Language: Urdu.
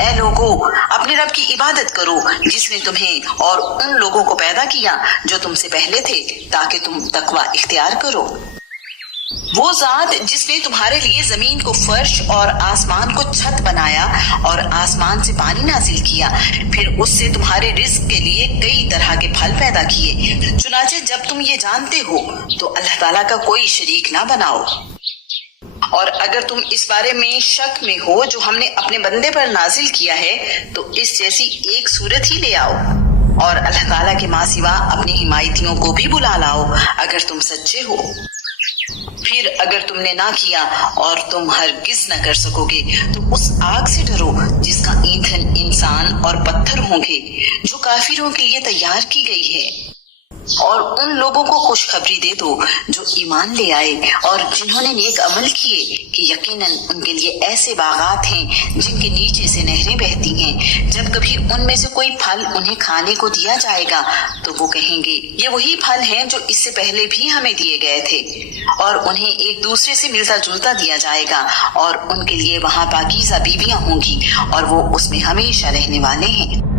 اے لوگو، اپنے رب کی عبادت کرو جس نے تمہیں اور ان لوگوں کو پیدا کیا جو تم سے پہلے تھے تاکہ تم تقوی اختیار کرو۔ وہ ذات جس نے تمہارے لیے زمین کو فرش اور آسمان کو چھت بنایا اور آسمان سے پانی نازل کیا، پھر اس سے تمہارے رزق کے لیے کئی طرح کے پھل پیدا کیے۔ چنانچہ جب تم یہ جانتے ہو تو اللہ تعالیٰ کا کوئی شریک نہ بناؤ۔ اور اگر تم اس بارے میں شک میں ہو جو ہم نے اپنے بندے پر نازل کیا ہے تو اس جیسی ایک صورت ہی لے آؤ، اور اللہ تعالیٰ کے ماں سوا اپنے حمایتیوں کو بھی بلا لاؤ اگر تم سچے ہو۔ پھر اگر تم نے نہ کیا اور تم ہرگز نہ کر سکو گے تو اس آگ سے ڈرو جس کا ایندھن انسان اور پتھر ہوں گے، جو کافروں کے لیے تیار کی گئی ہے۔ اور ان لوگوں کو خوشخبری دے دو جو ایمان لے آئے اور جنہوں نے نیک عمل کیے کہ یقیناً ان کے لیے ایسے باغات ہیں جن کے نیچے سے نہریں بہتی ہیں۔ جب کبھی ان میں سے کوئی پھل انہیں کھانے کو دیا جائے گا تو وہ کہیں گے یہ وہی پھل ہیں جو اس سے پہلے بھی ہمیں دیے گئے تھے، اور انہیں ایک دوسرے سے ملتا جلتا دیا جائے گا، اور ان کے لیے وہاں پاکیزہ بیویاں ہوں گی اور وہ اس میں ہمیشہ رہنے والے ہیں۔